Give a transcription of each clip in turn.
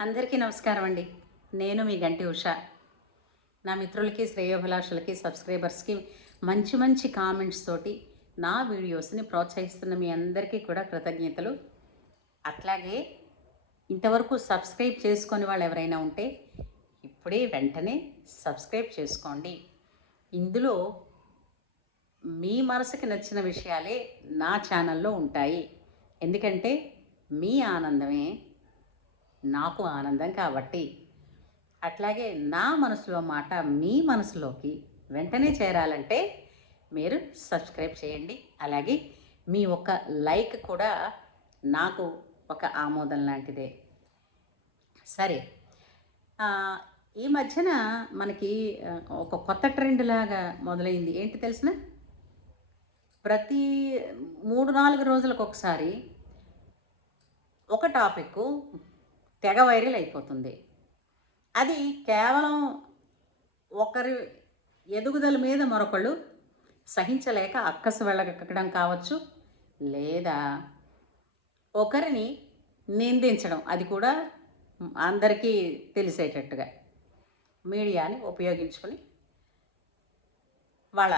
అందరికీ నమస్కారం అండి. నేను మీ గంటి ఉష. నా మిత్రులకి, శ్రేయోభిలాషులకి, సబ్స్క్రైబర్స్‌కి మంచి మంచి కామెంట్స్ తోటి నా వీడియోస్‌ని ప్రోత్సహిస్తున్న మీ అందరికీ కూడా కృతజ్ఞతలు. అట్లాగే ఇంతవరకు సబ్స్క్రైబ్ చేసుకొని వాళ్ళు ఎవరైనా ఉంటే ఇప్పుడే వెంటనే సబ్స్క్రైబ్ చేసుకోండి. ఇందులో మీ మనసుకి నచ్చిన విషయాలే నా ఛానల్లో ఉంటాయి. ఎందుకంటే మీ ఆనందమే నాకు ఆనందం కాబట్టి. అట్లాగే నా మనసులో మాట మీ మనసులోకి వెంటనే చేరాలంటే మీరు సబ్స్క్రైబ్ చేయండి. అలాగే మీ ఒక లైక్ కూడా నాకు ఒక ఆమోదం లాంటిదే. సరే, ఈ మధ్యన మనకి ఒక కొత్త ట్రెండ్ లాగా మొదలైంది. ఏంటి తెలిసిన? ప్రతి 3-4 రోజులకు ఒకసారి ఒక టాపిక్ తెగ వైరల్ అయిపోతుంది. అది కేవలం ఒకరి ఎదుగుదల మీద మరొకళ్ళు సహించలేక అక్కసు వెళ్ళగక్కడం కావచ్చు, లేదా ఒకరిని నిందించడం, అది కూడా అందరికీ తెలిసేటట్టుగా మీడియాని ఉపయోగించుకొని వాళ్ళ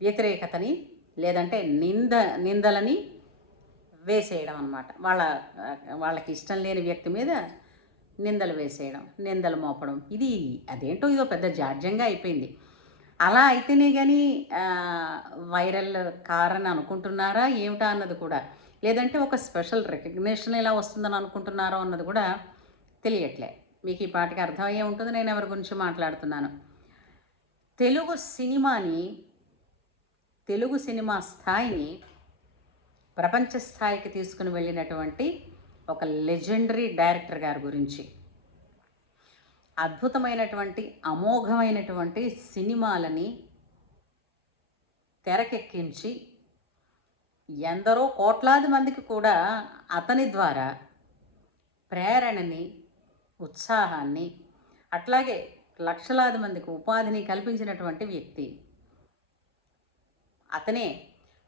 వ్యతిరేకతని లేదంటే నిందలని వేసేయడం అన్నమాట. వాళ్ళకి ఇష్టం లేని వ్యక్తి మీద నిందలు వేసేయడం, నిందలు మోపడం. అదేంటో ఇదో పెద్ద జాడ్యంగా అయిపోయింది. అలా అయితేనే కానీ వైరల్ కారని అనుకుంటున్నారా ఏమిటా అన్నది కూడా, లేదంటే ఒక స్పెషల్ రికగ్నిషన్ ఎలా వస్తుందని అనుకుంటున్నారో అన్నది కూడా తెలియట్లే. మీకు ఈ పాటికి అర్థమయ్యే ఉంటుంది నేను ఎవరి గురించి మాట్లాడుతున్నాను. తెలుగు సినిమా స్థాయిని ప్రపంచ స్థాయికి తీసుకుని వెళ్ళినటువంటి ఒక లెజెండరీ డైరెక్టర్ గారి గురించి, అద్భుతమైనటువంటి అమోఘమైనటువంటి సినిమాలని తెరకెక్కించి ఎందరో కోట్లాది మందికి కూడా అతని ద్వారా ప్రేరణని, ఉత్సాహాన్ని, అట్లాగే లక్షలాది మందికి ఉపాధిని కల్పించినటువంటి వ్యక్తి. అతనే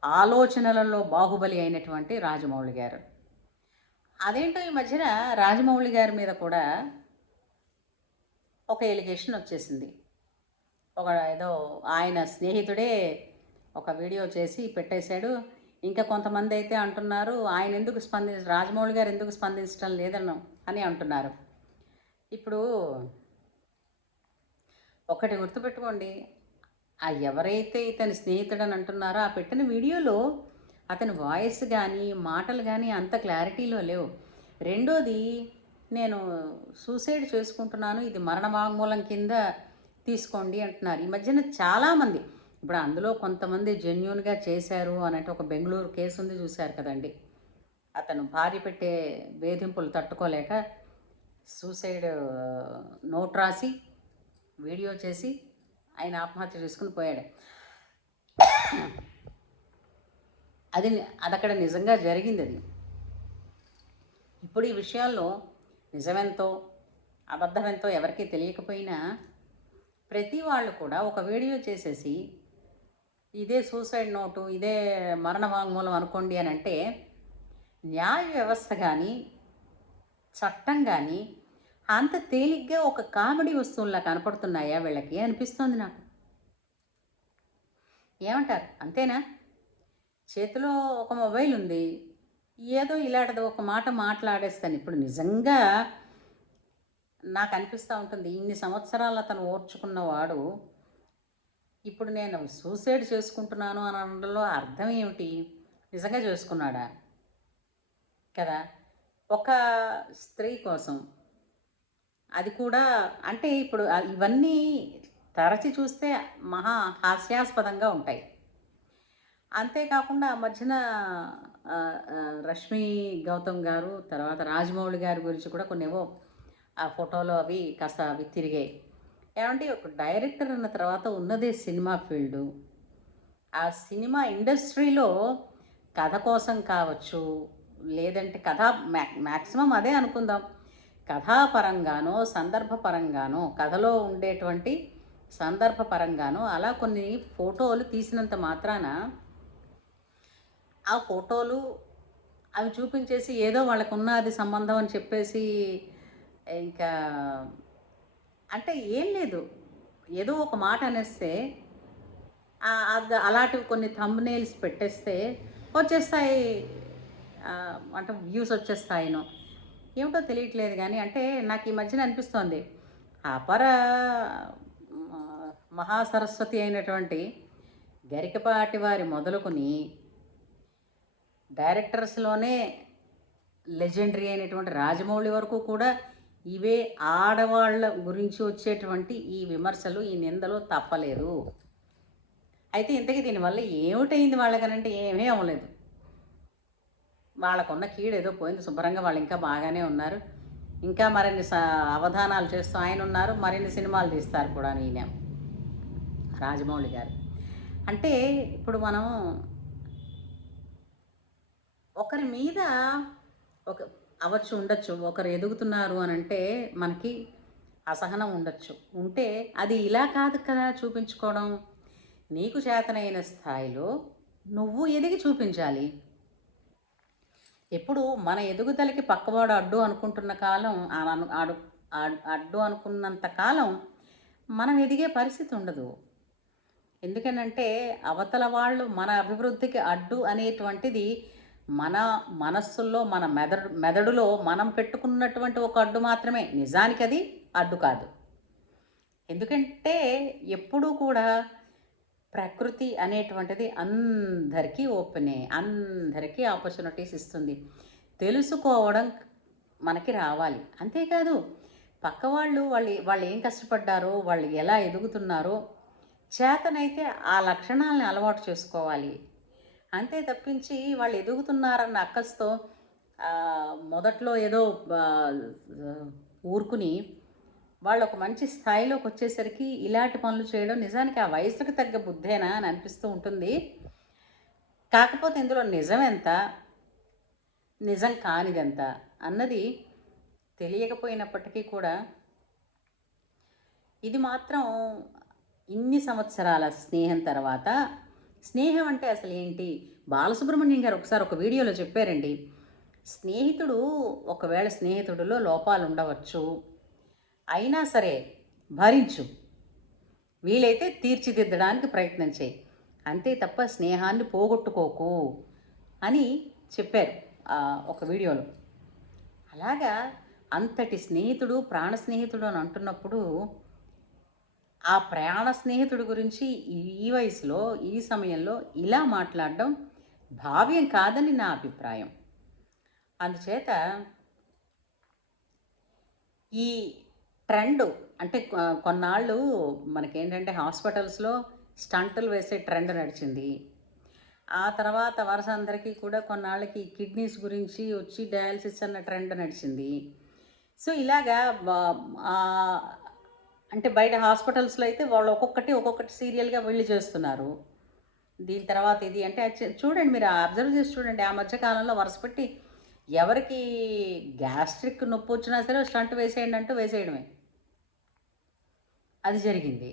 ఆలోచనలలో బాహుబలి అయినటువంటి రాజమౌళి గారు. అదేంటో ఈ మధ్యన రాజమౌళి గారి మీద కూడా ఒక ఎలిగేషన్ వచ్చేసింది. ఏదో ఆయన స్నేహితుడే ఒక వీడియో చేసి పెట్టేశాడు. ఇంకా కొంతమంది అయితే అంటున్నారు రాజమౌళి గారు ఎందుకు స్పందించడం అని అంటున్నారు. ఇప్పుడు ఒకటి గుర్తుపెట్టుకోండి, ఎవరైతే ఇతని స్నేహితుడని అంటున్నారో ఆ పెట్టిన వీడియోలో అతని వాయిస్ కానీ మాటలు కానీ అంత క్లారిటీలో లేవు. రెండోది, నేను సూసైడ్ చేసుకుంటున్నాను, ఇది మరణ వాంగ్మూలం కింద తీసుకోండి అంటున్నారు. ఈ మధ్యన చాలామంది, ఇప్పుడు అందులో కొంతమంది జెన్యూన్గా చేశారు అనంటే ఒక బెంగళూరు కేసు ఉంది, చూశారు కదండి. అతను భార్య పెట్టే వేధింపులు తట్టుకోలేక సూసైడ్ నోట్ రాసి వీడియో చేసి ఆయన ఆత్మహత్య చేసుకుని పోయాడు. అదక్కడ నిజంగా జరిగింది. అది ఇప్పుడు ఈ విషయాల్లో నిజమెంతో అబద్ధమెంతో ఎవరికీ తెలియకపోయినా ప్రతి వాళ్ళు కూడా ఒక వీడియో చేసేసి ఇదే సూసైడ్ నోటు, ఇదే మరణ వాంగ్మూలం అనుకోండి అని అంటే, న్యాయ వ్యవస్థ కానీ చట్టం కానీ అంత తేలిగ్గా ఒక కామెడీ వస్తువుల్లా కనపడుతున్నాయా వీళ్ళకి అనిపిస్తోంది నాకు. ఏమంటారు? అంతేనా? చేతిలో ఒక మొబైల్ ఉంది, ఏదో ఇలాంటిది ఒక మాట మాట్లాడేస్తాను. ఇప్పుడు నిజంగా నాకు అనిపిస్తూ ఉంటుంది, ఇన్ని సంవత్సరాలు అతను ఓర్చుకున్నవాడు ఇప్పుడు నేను సూసైడ్ చేసుకుంటున్నాను అని అనడంలో అర్థం ఏమిటి? నిజంగా చేసుకున్నాడా కదా? ఒక స్త్రీ కోసం, అది కూడా అంటే ఇప్పుడు ఇవన్నీ తరచి చూస్తే మహా హాస్యాస్పదంగా ఉంటాయి. అంతేకాకుండా మధ్యన రష్మి గౌతమ్ గారు, తర్వాత రాజమౌళి గారి గురించి కూడా కొన్నేవో ఆ ఫోటోలో అవి కాస్త అవి తిరిగాయి. ఏమంటే ఒక డైరెక్టర్ అన్న తర్వాత ఉన్నదే సినిమా ఫీల్డు. ఆ సినిమా ఇండస్ట్రీలో కథ కోసం కావచ్చు, లేదంటే మ్యాక్సిమం అదే అనుకుందాం, కథాపరంగానో సందర్భపరంగానో, కథలో ఉండేటువంటి సందర్భపరంగానో అలా కొన్ని ఫోటోలు తీసినంత మాత్రాన ఆ ఫోటోలు అవి చూపించేసి ఏదో వాళ్ళకున్నది సంబంధం అని చెప్పేసి ఇంకా అంటే ఏం లేదు. ఏదో ఒక మాట అనేస్తే అలాంటివి కొన్ని థంబ్‌నెయిల్స్ పెట్టేస్తే వచ్చేస్తాయి. అంటే వ్యూస్ వచ్చేస్తాయనో. ఏమిటో తెలియట్లేదు గానీ, అంటే నాకు ఈ మధ్యన అనిపిస్తోంది. అపర మహాసరస్వతి అయినటువంటి గరికపాటి వారి మొదలుకొని డైరెక్టర్స్‌లోనే లెజెండరీ అయినటువంటి రాజమౌళి వరకు కూడా ఇవే ఆడవాళ్ళ గురించి వచ్చేటువంటి ఈ విమర్శలు, ఈ నిందలు తప్పలేదు. అయితే ఇంతకీ దీనివల్ల ఏమిటయింది వాళ్ళకనంటే ఏమీ అవ్వలేదు. వాళ్ళకున్న కీడేదో పోయింది. శుభ్రంగా వాళ్ళు ఇంకా బాగానే ఉన్నారు. ఇంకా మరిన్ని అవధానాలు చేస్తూ ఆయనున్నారు. మరిన్ని సినిమాలు తీస్తారు కూడా ఈయన రాజమౌళి గారు. అంటే ఇప్పుడు మనం ఒకరి మీద ఒక అవ్వచ్చు, ఉండొచ్చు. ఒకరు ఎదుగుతున్నారు అనంటే మనకి అసహనం ఉండొచ్చు. ఉంటే అది ఇలా కాదు కదా చూపించుకోవడం. నీకు చేతనైన స్థాయిలో నువ్వు ఎదిగి చూపించాలి. ఎప్పుడు మన ఎదుగుదలకి పక్కవాడు అడ్డు అనుకుంటున్న కాలం అడ్డు అనుకున్నంత కాలం మనం ఎదిగే పరిస్థితి ఉండదు. ఎందుకనంటే అవతల వాళ్ళు మన అభివృద్ధికి అడ్డు అనేటువంటిది మన మనస్సుల్లో, మన మెదడులో మనం పెట్టుకున్నటువంటి ఒక అడ్డు మాత్రమే. నిజానికి అది అడ్డు కాదు. ఎందుకంటే ఎప్పుడూ కూడా ప్రకృతి అనేటువంటిది అందరికీ ఓపెనే, అందరికీ ఆపర్చునిటీస్ ఇస్తుంది. తెలుసుకోవడం మనకి రావాలి. అంతేకాదు పక్కవాళ్ళు వాళ్ళు ఏం కష్టపడ్డారో, వాళ్ళు ఎలా ఎదుగుతున్నారో చేతనైతే ఆ లక్షణాలని అలవాటు చేసుకోవాలి. అంతే తప్పించి వాళ్ళు ఎదుగుతున్నారన్న అక్కస్తో మొదట్లో ఏదో ఊరుకుని వాళ్ళు ఒక మంచి స్థాయిలోకి వచ్చేసరికి ఇలాంటి పనులు చేయడం నిజానికి ఆ వయసుకు తగ్గ బుద్ధేనా అని అనిపిస్తూ ఉంటుంది. కాకపోతే ఇందులో నిజం ఎంత, నిజం కానిదెంత అన్నది తెలియకపోయినప్పటికీ కూడా ఇది మాత్రం ఇన్ని సంవత్సరాల స్నేహం తర్వాత, స్నేహం అంటే అసలు ఏంటి? బాలసుబ్రహ్మణ్యం గారు ఒకసారి ఒక వీడియోలో చెప్పారండి. ఒకవేళ స్నేహితుడిలో లోపాలు ఉండవచ్చు, అయినా సరే భరించు, వీలైతే తీర్చిదిద్దడానికి ప్రయత్నం చేయి, అంతే తప్ప స్నేహాన్ని పోగొట్టుకోకు అని చెప్పారు ఒక వీడియోలో. అలాగా అంతటి స్నేహితుడు, ప్రాణ స్నేహితుడు అని అంటున్నప్పుడు ఆ ప్రాణ స్నేహితుడి గురించి ఈ వయసులో, ఈ సమయంలో ఇలా మాట్లాడడం భావ్యం కాదని నా అభిప్రాయం. అందుచేత ఈ ట్రెండ్ అంటే కొన్నాళ్ళు మనకేంటంటే హాస్పిటల్స్లో స్టంటులు వేసే ట్రెండ్ నడిచింది. ఆ తర్వాత వరుస అందరికీ కూడా కొన్నాళ్ళకి కిడ్నీస్ గురించి వచ్చి డయాలసిస్ అన్న ట్రెండ్ నడిచింది. సో ఇలాగా అంటే బయట హాస్పిటల్స్లో అయితే వాళ్ళు ఒక్కొక్కటి సీరియల్గా వెళ్ళి చేస్తున్నారు. దీని తర్వాత ఇది అంటే చూడండి, మీరు అబ్జర్వ్ చేసి చూడండి. ఆ మధ్యకాలంలో వరుసపెట్టి ఎవరికి గ్యాస్ట్రిక్ నొప్పి వచ్చినా సరే స్టంట్ వేసేయండి అంటూ వేసేయడమే అది జరిగింది.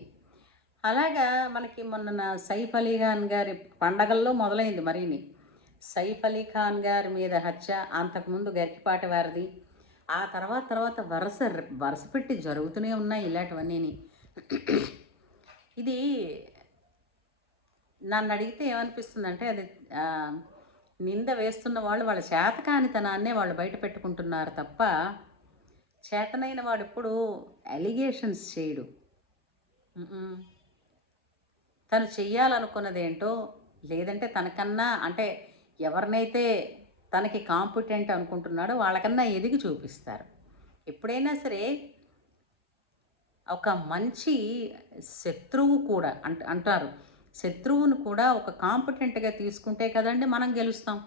అలాగా మనకి మొన్న సైఫ్ అలీ ఖాన్ గారి పండగల్లో మొదలైంది మరిని. సైఫ్ అలీ ఖాన్ గారి మీద హత్య, అంతకుముందు గరికపాటి వారిది, ఆ తర్వాత వరుస పెట్టి జరుగుతూనే ఉన్నాయి ఇలాంటివన్నీని. ఇది నన్ను అడిగితే ఏమనిపిస్తుందంటే అది నింద వేస్తున్న వాళ్ళు వాళ్ళ చేతకానితనాన్నే వాళ్ళు బయట పెట్టుకుంటున్నారు తప్ప చేతనైన వాడు ఎప్పుడు అలిగేషన్స్ చేయడు. తను చెయ్యాలనుకున్నదేంటో, లేదంటే తనకన్నా అంటే ఎవరినైతే తనకి కాంపిటెంట్ అనుకుంటున్నాడో వాళ్ళకన్నా ఎదిగి చూపిస్తారు. ఎప్పుడైనా సరే ఒక మంచి శత్రువు కూడా అంటారు, శత్రువును కూడా ఒక కాంపిటెంట్గా తీసుకుంటే కదండి మనం గెలుస్తాం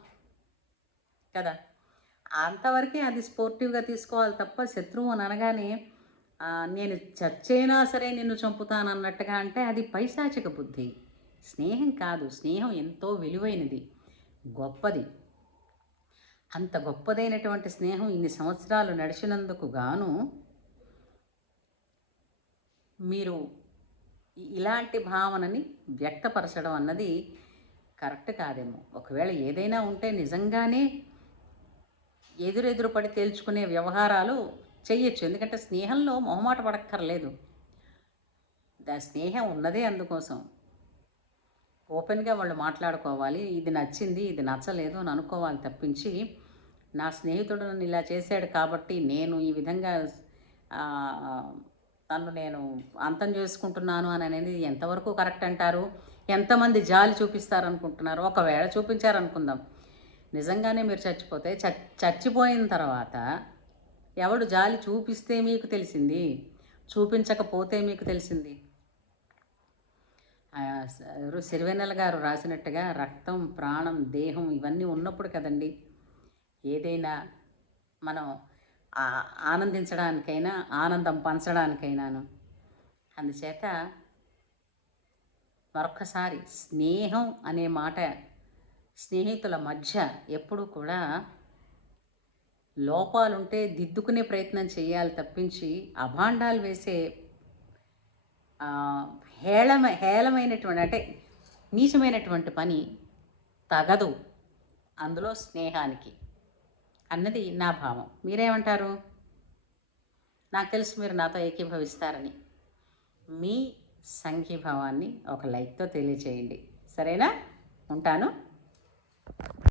కదా. అంతవరకే అది స్పోర్టివ్గా తీసుకోవాలి తప్ప శత్రువు అని అనగానే నేను చచ్చైనా సరే నిన్ను చంపుతాను అన్నట్టుగా అంటే అది పైశాచిక బుద్ధి. స్నేహం కాదు. స్నేహం ఎంతో విలువైనది, గొప్పది. అంత గొప్పదైనటువంటి స్నేహం ఇన్ని సంవత్సరాలు నడిచినందుకు గాను మీరు ఇలాంటి భావనని వ్యక్తపరచడం అన్నది కరెక్ట్ కాదేమో. ఒకవేళ ఏదైనా ఉంటే నిజంగానే ఎదురెదురు పడి తేల్చుకునే వ్యవహారాలు చెయ్యొచ్చు. ఎందుకంటే స్నేహంలో మొహమాట పడక్కర్లేదు. స్నేహం ఉన్నదే అందుకోసం. ఓపెన్గా వాళ్ళు మాట్లాడుకోవాలి. ఇది నచ్చింది, ఇది నచ్చలేదు అని అనుకోవాలి తప్పించి, నా స్నేహితుడు నన్ను ఇలా చేశాడు కాబట్టి నేను ఈ విధంగా నన్ను నేను అంతం చేసుకుంటున్నాను అని అనేది ఎంతవరకు కరెక్ట్ అంటారు? ఎంతమంది జాలి చూపిస్తారనుకుంటున్నారు? ఒకవేళ చూపించారనుకుందాం, నిజంగానే మీరు చచ్చిపోతే చచ్చిపోయిన తర్వాత ఎవడు జాలి చూపిస్తే మీకు తెలిసింది, చూపించకపోతే మీకు తెలిసింది? ఎవరు సిరివెన్నెల గారు రాసినట్టుగా రక్తం, ప్రాణం, దేహం ఇవన్నీ ఉన్నప్పుడు కదండి ఏదైనా మనం ఆనందించడానికైనా, ఆనందం పంచడానికైనాను. అందుచేత మరొక్కసారి స్నేహం అనే మాట స్నేహితుల మధ్య ఎప్పుడూ కూడా లోపాలుంటే దిద్దుకునే ప్రయత్నం చేయాలి తప్పించి అభాండాలు వేసే హేళమైనటువంటి అంటే నీచమైనటువంటి పని తగదు అందులో స్నేహానికి అన్నది నా భావం. మీరేమంటారు? నాకు తెలుసు మీరు నాతో ఏకీభవిస్తారని. మీ సంఘీభావాన్ని ఒక లైక్తో తెలియచేయండి. సరేనా? ఉంటాను.